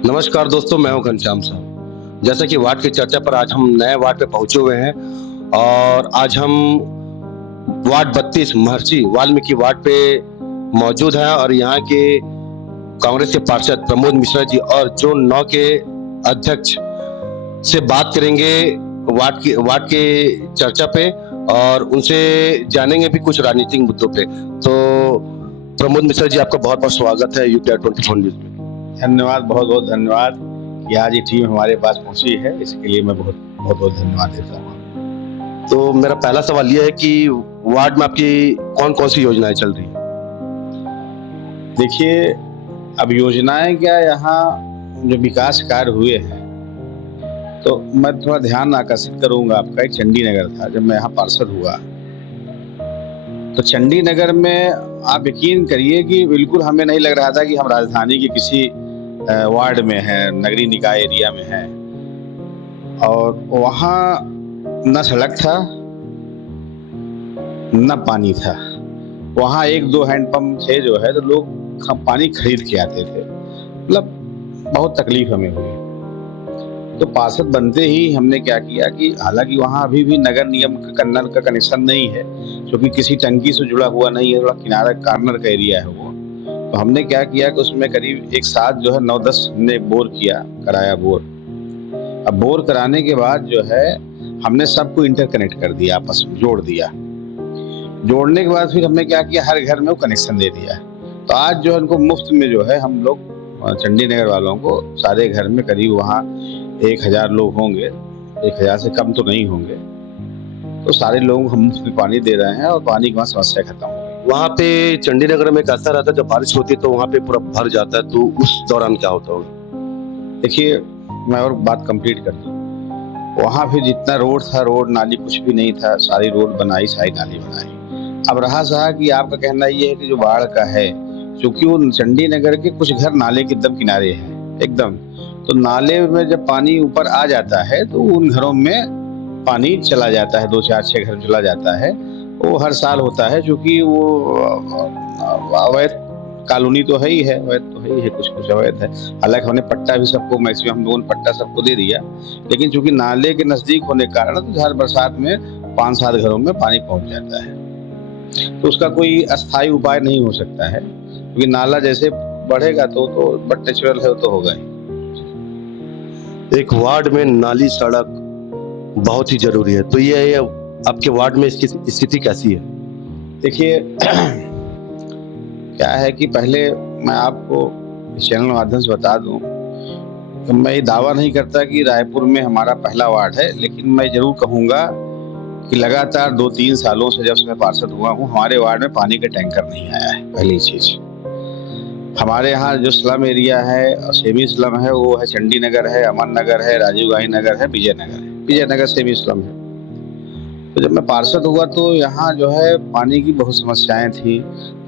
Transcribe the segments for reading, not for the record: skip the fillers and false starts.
नमस्कार दोस्तों, मैं हूं घनश्याम साहब। जैसा कि वार्ड की चर्चा पर आज हम नए वार्ड पे पहुंचे हुए हैं और आज हम वार्ड 32 महर्षि वाल्मीकि वार्ड पे मौजूद हैं और यहाँ के कांग्रेस के पार्षद प्रमोद मिश्रा जी और जोन 9 के अध्यक्ष से बात करेंगे वार्ड के चर्चा पे और उनसे जानेंगे भी कुछ राजनीतिक मुद्दों पे। तो प्रमोद मिश्रा जी, आपका बहुत बहुत स्वागत है यूपीआई 24 न्यूज में। धन्यवाद, बहुत बहुत धन्यवाद कि आज ये टीम हमारे पास पहुंची है। इसके लिए मैं बहुत बहुत बहुत धन्यवाद देता हूँ। तो मेरा पहला सवाल ये है कि वार्ड में आपकी कौन कौन सी योजनाएं चल रही है? देखिए, अब योजनाएं क्या, यहाँ जो विकास कार्य हुए हैं, तो मैं थोड़ा ध्यान आकर्षित करूंगा आपका। एक चंडीनगर था, जब मैं यहाँ पार्षद हुआ तो चंडीनगर में आप यकीन करिए कि बिल्कुल हमें नहीं लग रहा था कि हम राजधानी के किसी वार्ड में हैं, नगरीय निकाय एरिया में हैं। और वहाँ न सड़क था न पानी था। वहाँ एक दो हैंडपंप थे जो है, तो लोग पानी खरीद के आते थे। मतलब बहुत तकलीफ हमें हुई। तो पार्षद बनते ही हमने क्या किया कि हालांकि वहाँ अभी भी नगर निगम का नल का कनेक्शन नहीं है, क्योंकि किसी टंकी से जुड़ा हुआ नहीं है, थोड़ा किनारा कार्नर का एरिया है वो। तो हमने क्या किया कि उसमें करीब एक साथ जो है 9-10 हमने बोर कराया बोर। अब बोर कराने के बाद जो है हमने सबको इंटरकनेक्ट कर दिया, आपस में जोड़ दिया। जोड़ने के बाद फिर हमने क्या किया, हर घर में वो कनेक्शन दे दिया। तो आज जो है उनको मुफ्त में जो है हम लोग चंडीनगर वालों को सारे घर में करीब वहाँ 1000 लोग होंगे, 1000 से कम तो नहीं होंगे, तो सारे लोगों को हम मुफ्त में पानी दे रहे हैं और पानी की वहाँ समस्या खत्म हो गई। वहाँ पे चंडीनगर में कैसा रहता है? जब बारिश होती है तो वहाँ पे पूरा भर जाता है, तो उस दौरान क्या होता होगा? देखिए, मैं और बात कंप्लीट कर दूं। वहाँ फिर जितना रोड था, रोड नाली कुछ भी नहीं था, सारी रोड बनाई, सारी नाली बनाई। अब रहा सहा कि आपका कहना ये है कि जो बाढ़ का है, क्योंकि वो चंडीनगर के कुछ घर नाले के एकदम किनारे हैं एकदम, तो नाले में जब पानी ऊपर आ जाता है तो उन घरों में पानी चला जाता है, 2-4-6 घर चला जाता है। वो हर साल होता है, क्योंकि वो अवैध कॉलोनी तो है ही है, अवैध तो है ही है, कुछ कुछ अवैध है। हालांकि हमने पट्टा भी सबको, मैक्सिमम हम लोगों ने पट्टा सबको दे दिया, लेकिन चूंकि नाले के नजदीक होने के कारण तो हर बरसात में 5-7 घरों में पानी पहुंच जाता है। तो उसका कोई अस्थायी उपाय नहीं हो सकता है, क्योंकि नाला जैसे बढ़ेगा तो बट नेचुरल है, तो होगा ही। एक वार्ड में नाली, सड़क बहुत ही जरूरी है, तो ये आपके वार्ड में इसकी स्थिति कैसी है? देखिए क्या है कि पहले मैं आपको इस चैनल के माध्यम से बता दूं कि मैं ये दावा नहीं करता कि रायपुर में हमारा पहला वार्ड है, लेकिन मैं जरूर कहूंगा कि लगातार 2-3 सालों से जब से मैं पार्षद हुआ हूँ, हमारे वार्ड में पानी का टैंकर नहीं आया है। पहली चीज, हमारे यहाँ जो स्लम एरिया है और सेमी स्लम है, वो है चंडीनगर है, अमन नगर है, राजीव गांधी नगर है, विजयनगर है। विजयनगर सेमी स्लम है। तो जब मैं पार्षद हुआ तो यहाँ जो है पानी की बहुत समस्याएं थी।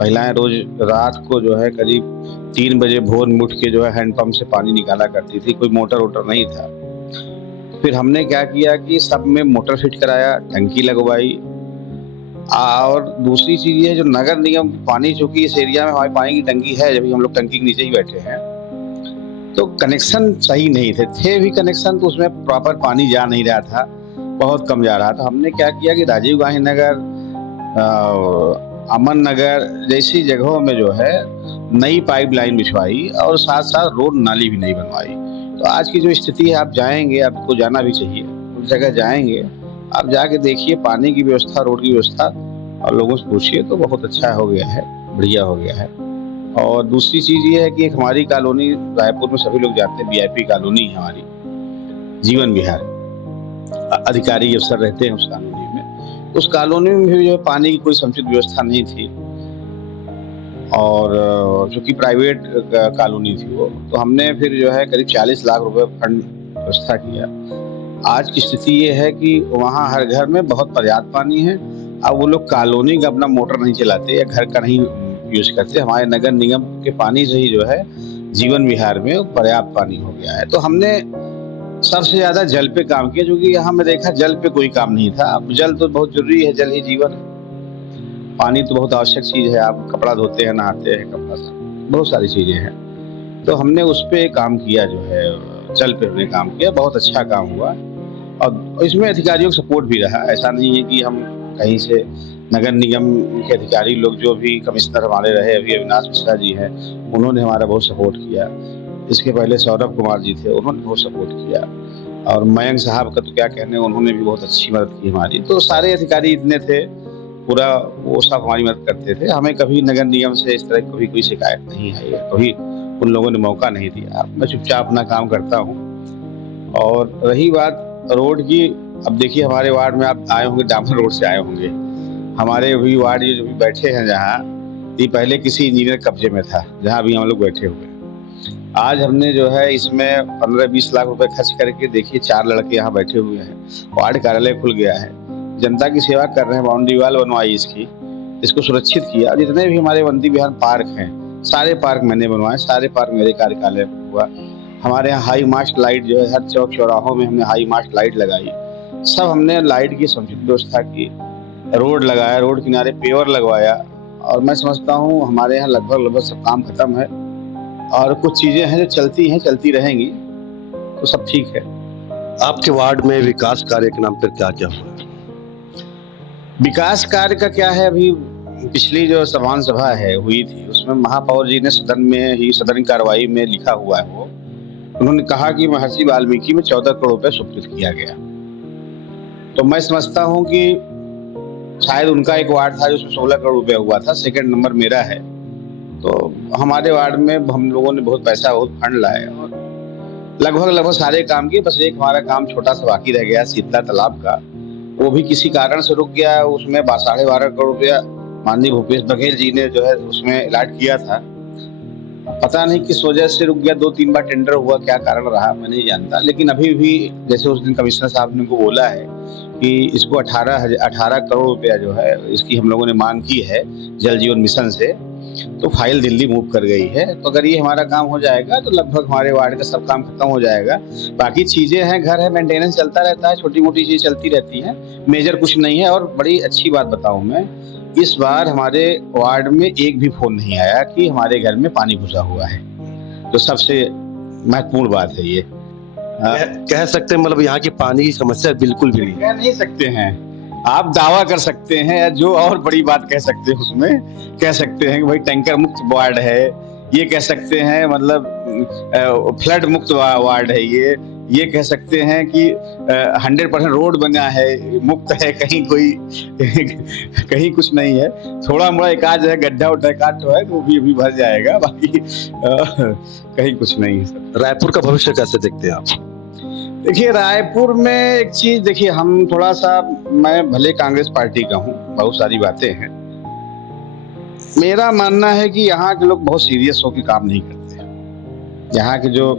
महिलाएं रोज रात को जो है करीब 3 बजे भोर में उठ के जो है हैंडपंप से पानी निकाला करती थी, कोई मोटर वोटर नहीं था। फिर हमने क्या किया कि सब में मोटर फिट कराया, टंकी लगवाई। और दूसरी चीज ये, जो नगर निगम पानी, चूंकि इस एरिया में हमारी पानी की टंकी है, जब हम लोग टंकी के नीचे ही बैठे हैं, तो कनेक्शन सही नहीं थे भी कनेक्शन, तो उसमें प्रॉपर पानी जा नहीं रहा था, बहुत कम जा रहा था। हमने क्या किया कि राजीव गांधी नगर, अमन नगर जैसी जगहों में जो है नई पाइपलाइन बिछवाई और साथ साथ रोड नाली भी नहीं बनवाई। तो आज की जो स्थिति है, आप जाएंगे, आपको जाना भी चाहिए, उस जगह जाएंगे, आप जाके देखिए पानी की व्यवस्था, रोड की व्यवस्था, और लोगों से पूछिए तो बहुत अच्छा हो गया है, बढ़िया हो गया है। और दूसरी चीज ये है कि एक हमारी कॉलोनी रायपुर में सभी लोग जानते हैं, वीआईपी कॉलोनी है हमारी, जीवन विहार, अधिकारी अफसर रहते हैं उस कॉलोनी में। उस कॉलोनी में भी जो पानी की कोई समुचित व्यवस्था नहीं थी, और चूंकि प्राइवेट कॉलोनी थी वो, तो हमने फिर जो है करीब 40 लाख रुपए फंड व्यवस्था किया। आज की स्थिति ये है कि वहाँ हर घर में बहुत पर्याप्त पानी है। अब वो लोग कॉलोनी का अपना मोटर नहीं चलाते या घर का नहीं यूज करते, हमारे नगर निगम के पानी से ही जो है जीवन विहार में पर्याप्त पानी हो गया है। तो हमने सबसे ज्यादा जल पे काम किया, क्योंकि यहाँ मैं देखा जल पे कोई काम नहीं था। अब जल तो बहुत जरूरी है, जल ही जीवन है। पानी तो बहुत आवश्यक चीज है। आप कपड़ा धोते हैं, नहाते हैं, कपड़ा, बहुत सारी चीजें हैं। तो हमने उस पे काम किया, जो है चल पे हमने काम किया, बहुत अच्छा काम हुआ। और इसमें अधिकारियों का सपोर्ट भी रहा। ऐसा नहीं है कि हम कहीं से, नगर निगम के अधिकारी लोग जो भी कमिश्नर हमारे रहे, अभी अविनाश मिश्रा जी हैं, उन्होंने हमारा बहुत सपोर्ट किया। इसके पहले सौरभ कुमार जी थे, उन्होंने बहुत सपोर्ट किया। और मयंक साहब का तो क्या कहने, उन्होंने भी बहुत अच्छी मदद की हमारी। तो सारे अधिकारी इतने थे, पूरा वो सब हमारी मदद करते थे। हमें कभी नगर निगम से इस तरह की कभी कोई शिकायत नहीं आई है, कभी उन लोगों ने मौका नहीं दिया। मैं चुपचाप अपना काम करता हूँ। और रही बात रोड की, अब देखिए हमारे वार्ड में आप आए होंगे, डामर रोड से आए होंगे। हमारे भी वार्ड ये जो भी बैठे हैं जहाँ, ये पहले किसी इंजीनियर कब्जे में था, जहाँ अभी हम लोग बैठे हुए हैं। आज हमने जो है इसमें 15-20 लाख रुपए खर्च करके, देखिए 4 लड़के यहाँ बैठे हुए हैं, वार्ड कार्यालय खुल गया है, जनता की सेवा कर रहे हैं। बाउंड्री वाल बनवाई इसकी, इसको सुरक्षित किया। जितने भी हमारे बंदी विहार पार्क हैं, सारे पार्क मैंने बनवाए, सारे पार्क मेरे कार्यकालय में हुआ। हमारे यहाँ हाई मास्ट लाइट जो है, हर चौक चौराहों में हमने हाई मास्ट लाइट लगाई। सब हमने लाइट की समुचित व्यवस्था की, रोड लगाया, रोड किनारे पेवर लगवाया। और मैं समझता हूँ हमारे यहाँ लगभग सब काम खत्म है। और कुछ चीजें हैं जो चलती हैं, चलती रहेंगी, तो सब ठीक है। आपके वार्ड में विकास कार्य के नाम पर क्या क्या हुआ? विकास कार्य का क्या है, अभी पिछली जो समान सभा है हुई थी, उसमें महापौर जी ने सदन में ही, सदन की कार्रवाई में लिखा हुआ है वो, उन्होंने कहा कि महर्षि वाल्मीकि में 14 करोड़ रुपए स्वीकृत किया गया। तो मैं समझता हूँ कि शायद उनका एक वार्ड था जिसमें 16 करोड़ रुपया हुआ था, सेकंड नंबर मेरा है। तो हमारे वार्ड में हम लोगों ने बहुत पैसा, बहुत फंड लाए और लगभग सारे काम किए। बस एक हमारा काम छोटा सा बाकी रह गया, शीतला तालाब का, वो भी किसी कारण से रुक गया। उसमें 12.5 करोड़ रुपया माननीय भूपेश बघेल जी ने जो है उसमें अलॉट किया था। पता नहीं किस वजह से रुक गया, 2-3 बार टेंडर हुआ, क्या कारण रहा मैं नहीं जानता। लेकिन अभी भी जैसे उस दिन कमिश्नर साहब ने को बोला है कि इसको 18 करोड़ रुपया जो है इसकी हम लोगों ने मांग की है जल जीवन मिशन से, तो फाइल दिल्ली मूव कर गई है। तो अगर ये हमारा काम हो जाएगा तो लगभग हमारे वार्ड का सब काम खत्म हो जाएगा। बाकी चीजें हैं, घर है, मेंटेनेंस चलता रहता है, छोटी मोटी चीजें चलती रहती हैं, मेजर कुछ नहीं है। और बड़ी अच्छी बात बताऊं मैं, इस बार हमारे वार्ड में एक भी फोन नहीं आया कि हमारे घर में पानी घुसा हुआ है, तो सबसे महत्वपूर्ण बात है ये। कह सकते हैं मतलब यहाँ की पानी की समस्या बिल्कुल भी नहीं है। कह नहीं सकते हैं, आप दावा कर सकते हैं, या जो और बड़ी बात कह सकते हैं उसमें कह सकते हैं कि भाई टैंकर मुक्त वार्ड है, ये कह सकते हैं मतलब फ्लड मुक्त वार्ड है, ये कह सकते हैं कि 100% रोड बना है, मुक्त है, कहीं कोई कहीं कुछ नहीं है। थोड़ा मोड़ा एक आध है गड्ढा उड्ढा काट है तो वो भी अभी भर जाएगा, बाकी कहीं कुछ नहीं है सर। रायपुर का भविष्य कैसे देखते हैं आप? देखिए रायपुर में एक चीज, देखिए हम थोड़ा सा, मैं भले कांग्रेस पार्टी का हूँ, बहुत सारी बातें हैं, मेरा मानना है कि यहाँ के लोग बहुत सीरियस होकर काम नहीं करते। यहाँ के जो,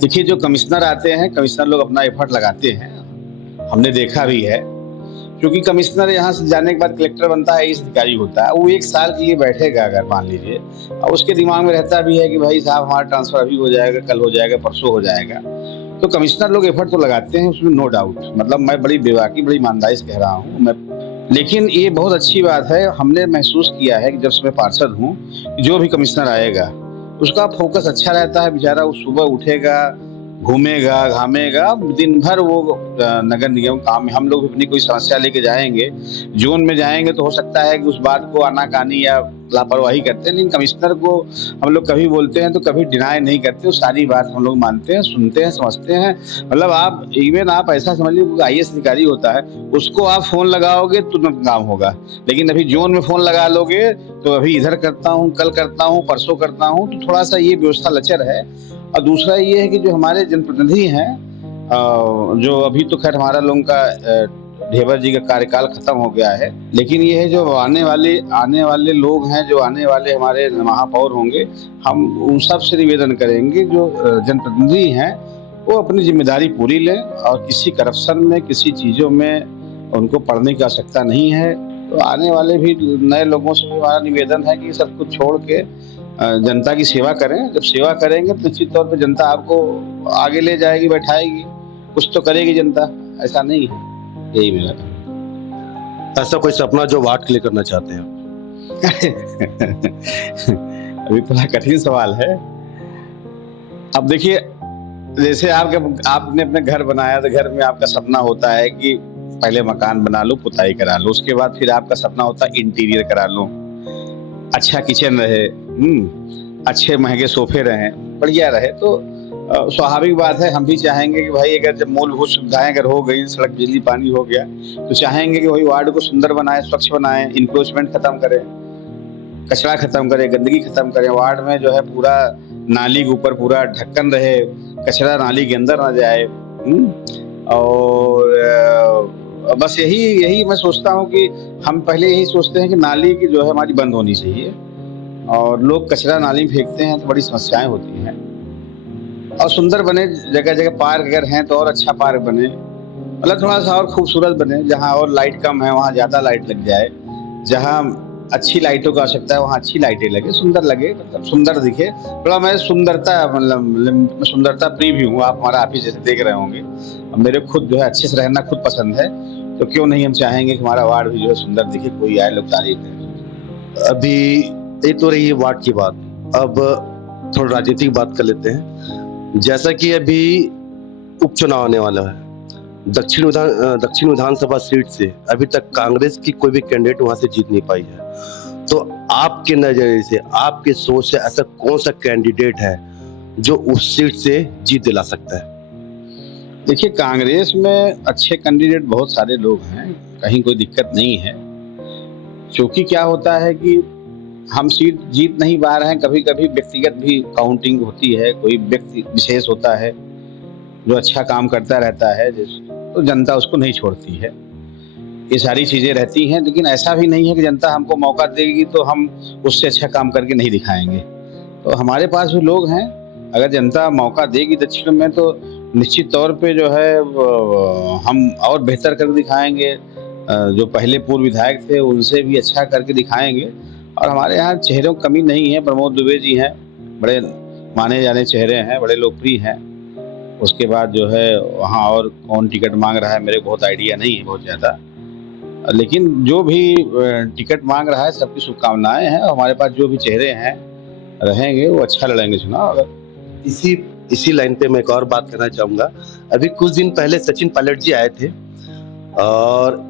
देखिए जो कमिश्नर आते हैं, कमिश्नर लोग अपना एफर्ट लगाते हैं, हमने देखा भी है। क्योंकि कमिश्नर यहाँ से जाने के बाद कलेक्टर बनता है, इस अधिकारी होता है, वो 1 साल के लिए बैठेगा अगर मान लीजिए, और उसके दिमाग में रहता भी है कि भाई साहब हमारा ट्रांसफर अभी हो जाएगा, कल हो जाएगा, परसों हो जाएगा। तो कमिश्नर लोग एफर्ट तो लगाते हैं, उसमें नो डाउट, मतलब मैं बड़ी बेबाकी, बड़ी ईमानदारी से कह रहा हूँ मैं। लेकिन ये बहुत अच्छी बात है, हमने महसूस किया है कि जब से मैं पार्षद हूँ, जो भी कमिश्नर आएगा उसका फोकस अच्छा रहता है। बेचारा वो सुबह उठेगा, घूमेगा, घामेगा, दिन भर वो नगर निगम काम में। हम लोग अपनी कोई समस्या लेके जाएंगे, जोन में जाएंगे, तो हो सकता है कि उस बात को आनाकानी या लापरवाही करते हैं, लेकिन कमिश्नर को हम लोग कभी बोलते हैं तो कभी डिनाई नहीं करते, वो सारी बात हम लोग मानते हैं, सुनते हैं, समझते हैं। मतलब आप इवन आप ऐसा समझ लीजिए, IAS अधिकारी होता है, उसको आप फोन लगाओगे तुरंत काम होगा, लेकिन अभी जोन में फोन लगा लोगे तो अभी इधर करता हूँ, कल करता हूँ, परसों करता हूँ, तो थोड़ा सा ये व्यवस्था लचर है। और दूसरा ये है कि जो हमारे जनप्रतिनिधि हैं, जो अभी तो खैर हमारा लोगों का ढेबर जी का कार्यकाल खत्म हो गया है, लेकिन ये है जो आने वाले लोग हैं, जो आने वाले हमारे महापौर होंगे, हम उन सब से निवेदन करेंगे जो जनप्रतिनिधि हैं वो अपनी जिम्मेदारी पूरी लें, और किसी करप्शन में, किसी चीजों में उनको पढ़ने की आवश्यकता नहीं है। तो आने वाले भी नए लोगों से भी हमारा निवेदन है कि सब कुछ छोड़ के जनता की सेवा करें। जब सेवा करेंगे तो निश्चित तौर पर जनता आपको आगे ले जाएगी, बैठाएगी, कुछ तो करेगी जनता, ऐसा नहीं है। यही मेरा ऐसा कोई सपना जो वार्ड के लिए करना चाहते हैं? अभी थोड़ा कठिन सवाल है, अब देखिए, जैसे आपने अपने घर बनाया तो घर में आपका सपना होता है कि पहले मकान बना लो, पुताई करा लो, उसके बाद फिर आपका सपना होता है इंटीरियर करा लो, अच्छा किचन रहे, अच्छे महंगे सोफे रहें, बढ़िया रहे। तो स्वाभाविक बात है, हम भी चाहेंगे कि भाई अगर जब मूलभूत सुविधाएं अगर हो गई, सड़क बिजली पानी हो गया, तो चाहेंगे कि वही वार्ड को सुंदर बनाए, स्वच्छ बनाए, इंक्रोचमेंट खत्म करें, कचरा खत्म करें, गंदगी खत्म करें। वार्ड में जो है पूरा नाली के ऊपर पूरा ढक्कन रहे, कचरा नाली के अंदर ना जाए। और बस यही यही मैं सोचता हूँ कि हम पहले यही सोचते हैं कि नाली की जो है हमारी बंद होनी चाहिए, और लोग कचरा नाली में फेंकते हैं तो बड़ी समस्याएं होती हैं। और सुंदर बने, जगह जगह पार्क अगर हैं तो और अच्छा पार्क बने, मतलब थोड़ा सा और खूबसूरत बने। जहाँ और लाइट कम है वहाँ ज्यादा लाइट लग जाए, जहाँ अच्छी लाइटों की आवश्यकता है वहाँ अच्छी लाइटें लगे, सुंदर लगे, मतलब सुंदर दिखे। थोड़ा मैं सुंदरता, मतलब सुंदरता प्रिय भी हूँ, आप हमारा ऑफिस जैसे देख रहे होंगे। अब मेरे खुद जो है अच्छे से रहना खुद पसंद है, तो क्यों नहीं हम चाहेंगे कि हमारा वार्ड भी जो है सुंदर दिखे, कोई आए लोग तारीफ करें। अभी ये तो रही है वार्ड की बात, अब थोड़ा राजनीतिक बात कर लेते हैं। जैसा कि अभी उपचुनाव आने वाला है, दक्षिण विधानसभा सीट से अभी तक कांग्रेस की कोई भी कैंडिडेट वहां से जीत नहीं पाई है। तो आपके नजरिए से, आपके सोच से ऐसा कौन सा कैंडिडेट है जो उस सीट से जीत दिला सकता है? देखिए, कांग्रेस में अच्छे कैंडिडेट बहुत सारे लोग हैं, कहीं कोई दिक्कत नहीं है। क्योंकि क्या होता है कि हम सीट जीत नहीं पा रहे हैं, कभी कभी व्यक्तिगत भी काउंटिंग होती है, कोई व्यक्ति विशेष होता है जो अच्छा काम करता रहता है, तो जनता उसको नहीं छोड़ती है। ये सारी चीजें रहती हैं, लेकिन ऐसा भी नहीं है कि जनता हमको मौका देगी तो हम उससे अच्छा काम करके नहीं दिखाएंगे। तो हमारे पास भी लोग हैं, अगर जनता मौका देगी दक्षिण में तो निश्चित तौर पे जो है हम और बेहतर करके दिखाएंगे। जो पहले पूर्व विधायक थे उनसे भी अच्छा करके दिखाएंगे। और हमारे यहाँ चेहरों की कमी नहीं है। प्रमोद दुबे जी हैं, बड़े माने जाने चेहरे हैं, बड़े लोकप्रिय हैं। उसके बाद जो है वहाँ और कौन टिकट मांग रहा है मेरे को बहुत आइडिया नहीं है बहुत ज़्यादा, लेकिन जो भी टिकट मांग रहा है सबकी शुभकामनाएं हैं। और हमारे पास जो भी चेहरे हैं रहेंगे वो अच्छा लड़ेंगे चुनाव। अगर इसी लाइन पे मैं एक और बात करना चाहूंगा। अभी कुछ दिन पहले सचिन पायलट जी आए थे और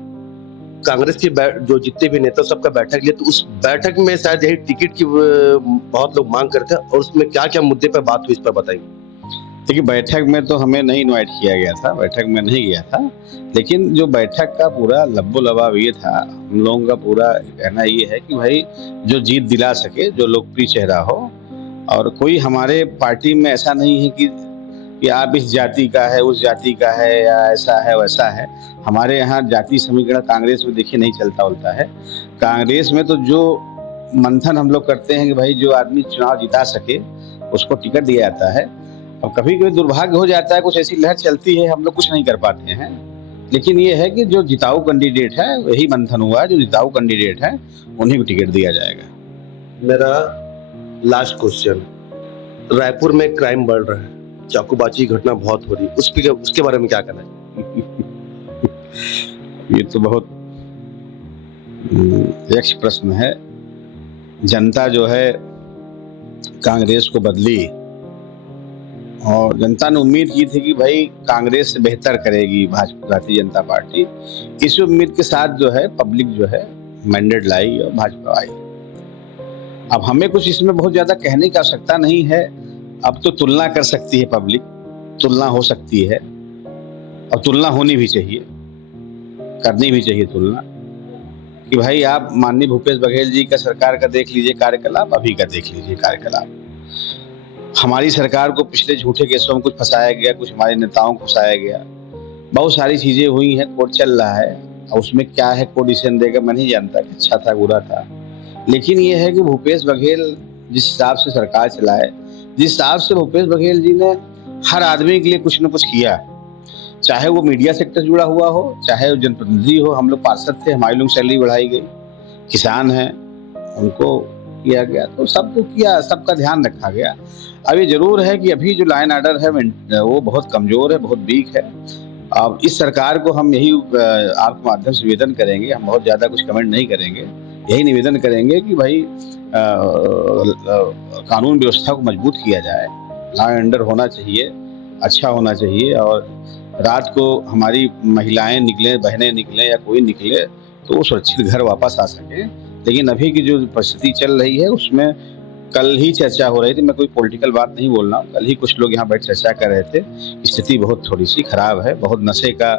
कांग्रेस के जो जितने भी नेता सबका बैठक लिया, तो उस बैठक में शायद यही टिकट की बहुत लोग मांग करते हैं, और उसमें क्या क्या मुद्दे पर बात हुई इस पर बताइए। देखिए, बैठक में तो हमें नहीं इनवाइट किया गया था, बैठक में नहीं गया था। लेकिन जो बैठक का पूरा लब्बो लबाब ये था, हम लोगों का पूरा कहना ये है कि भाई जो जीत दिला सके, जो लोकप्रिय चेहरा हो। और कोई हमारे पार्टी में ऐसा नहीं है कि आप इस जाति का है, उस जाति का है, या ऐसा है वैसा है। हमारे यहाँ जाति समीकरण कांग्रेस में देखिए नहीं चलता उलता है। कांग्रेस में तो जो मंथन हम लोग करते हैं कि भाई जो आदमी चुनाव जिता सके उसको टिकट दिया जाता है। अब कभी कभी दुर्भाग्य हो जाता है, कुछ ऐसी लहर चलती है, हम लोग कुछ नहीं कर पाते हैं। लेकिन ये है कि जो जिताऊ कैंडिडेट है, वही मंथन हुआ है, जो जिताऊ कैंडिडेट है उन्हीं को टिकट दिया जाएगा। मेरा लास्ट क्वेश्चन, रायपुर में क्राइम बढ़ रहा है, चाकूबाजी की घटना बहुत हो रही है, उसके बारे में क्या कहना है? ये तो बहुत यक्ष प्रश्न है। जनता जो है कांग्रेस को बदली, और जनता ने उम्मीद की थी कि भाई कांग्रेस से बेहतर करेगी भाजपा, भारतीय जनता पार्टी। इसी उम्मीद के साथ जो है पब्लिक जो है मैंडेट लाई और भाजपा आई। अब हमें कुछ इसमें बहुत ज्यादा कहने की आवश्यकता नहीं है। अब तो तुलना कर सकती है पब्लिक, तुलना हो सकती है, और तुलना होनी भी चाहिए, करनी भी चाहिए तुलना। कि भाई आप माननीय भूपेश बघेल जी का सरकार का देख लीजिए कार्यकलाप, अभी का देख लीजिए कार्यकलाप। हमारी सरकार को पिछले झूठे केसों में कुछ फंसाया गया, कुछ हमारे नेताओं को फंसाया गया, बहुत सारी चीजें हुई हैं, कोर्ट चल रहा है। उसमें क्या है, कोर्ट डिसीजन देगा, मैं नहीं जानता कि अच्छा था बुरा था। लेकिन ये है कि भूपेश बघेल जिस हिसाब से सरकार चलाए, जिस हिसाब से भूपेश बघेल जी ने हर आदमी के लिए कुछ न कुछ किया, चाहे वो मीडिया सेक्टर से जुड़ा हुआ हो, चाहे वो जनप्रतिनिधि हो, हम लोग पार्षद थे, हमारी लोग सैलरी बढ़ाई गई, किसान हैं उनको किया गया, तो सबको किया, सबका ध्यान रखा गया। अब ये जरूर है कि अभी जो लाइन ऑर्डर है वो बहुत कमजोर है, बहुत वीक है। अब इस सरकार को हम यही आपके माध्यम से निवेदन करेंगे, हम बहुत ज्यादा कुछ कमेंट नहीं करेंगे, यही निवेदन करेंगे कि भाई कानून व्यवस्था को मजबूत किया जाए, लॉ एंड ऑर्डर होना चाहिए, अच्छा होना चाहिए। और रात को हमारी महिलाएं निकलें, बहनें निकलें या कोई निकले तो वो सुरक्षित घर वापस आ सकें। लेकिन अभी की जो परिस्थिति चल रही है उसमें कल ही चर्चा हो रही थी, मैं कोई पॉलिटिकल बात नहीं बोल रहा हूँ, कल ही कुछ लोग यहाँ बैठ चर्चा कर रहे थे, स्थिति बहुत थोड़ी सी खराब है, बहुत नशे का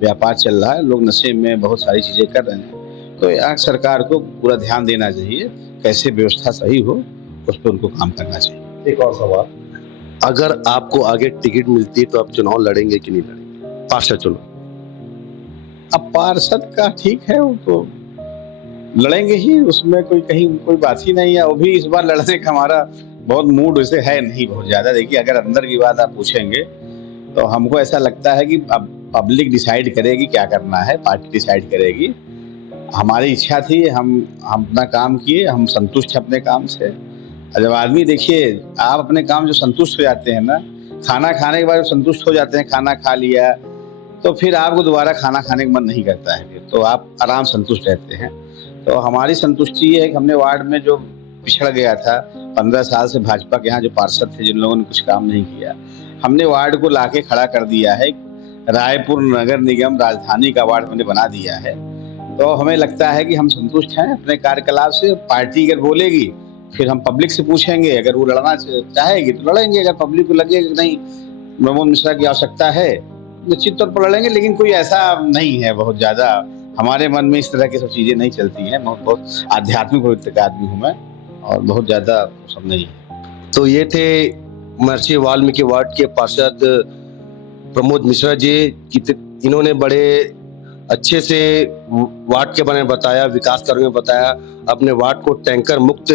व्यापार चल रहा है, लोग नशे में बहुत सारी चीज़ें कर रहे हैं। तो यहाँ सरकार को पूरा ध्यान देना चाहिए, कैसे व्यवस्था सही हो उस पर उनको काम करना चाहिए। एक और सवाल, अगर आपको आगे टिकट मिलती है तो आप चुनाव लड़ेंगे कि नहीं लड़ेंगे, पार्षद चुनाव? अब पार्षद का ठीक है, वो तो लड़ेंगे ही, उसमें कोई बात ही नहीं है। वो भी इस बार लड़ने का हमारा बहुत मूड वैसे है नहीं बहुत ज़्यादा। देखिए, अगर अंदर की बात आप पूछेंगे तो हमको ऐसा लगता है कि अब पब्लिक डिसाइड करेगी क्या करना है, पार्टी डिसाइड करेगी। हमारी इच्छा थी, हम अपना काम किए, हम संतुष्ट हैं अपने काम से। जब आदमी, देखिए, आप अपने काम जो संतुष्ट हो जाते हैं ना, खाना खाने के बाद संतुष्ट हो जाते हैं, खाना खा लिया तो फिर आपको दोबारा खाना खाने का मन नहीं करता है, फिर तो आप आराम संतुष्ट रहते हैं। तो हमारी संतुष्टि ये है कि हमने वार्ड में जो पिछड़ गया था 15 साल से भाजपा के यहाँ जो पार्षद थे, जिन लोगों ने कुछ काम नहीं किया, हमने वार्ड को लाके खड़ा कर दिया है। रायपुर नगर निगम राजधानी का वार्ड हमने बना दिया है। तो हमें लगता है कि हम संतुष्ट हैं अपने कार्यकलाप से। पार्टी अगर बोलेगी फिर हम पब्लिक से पूछेंगे, अगर वो लड़ना चाहेगी तो लड़ेंगे, अगर पब्लिक को लगेगा नहीं प्रमोद मिश्रा की आवश्यकता है निश्चित तौर पर लड़ेंगे। लेकिन कोई ऐसा नहीं है, बहुत ज्यादा हमारे मन में इस तरह की सब चीजें नहीं चलती हैं। बहुत आध्यात्मिक प्रवृत्ति का आदमी हूँ मैं और बहुत ज्यादा सब नहीं है। तो ये थे महर्षि वाल्मीकि वार्ड के पार्षद प्रमोद मिश्रा जी। इन्होंने बड़े अच्छे से वार्ड के बारे में बताया, विकास कार्यों में बताया, अपने वार्ड को टैंकर मुक्त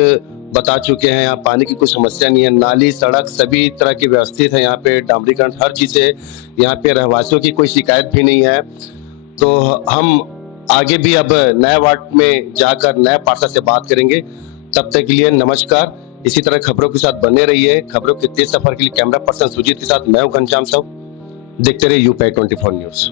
बता चुके हैं। यहाँ पानी की कोई समस्या नहीं है, नाली सड़क सभी तरह की व्यवस्थित है, यहाँ पे डामरीकरण हर चीज़ है, यहाँ पे रहवासियों की कोई शिकायत भी नहीं है। तो हम आगे भी अब नए वार्ड में जाकर नए पार्षद से बात करेंगे। तब तक के लिए नमस्कार। इसी तरह खबरों के साथ बने रहिए। खबरों के तेज सफर के लिए कैमरा पर्सन सुजीत के साथ मैं हूं घनश्याम साहब। देखते रहिए यूपी 24 न्यूज।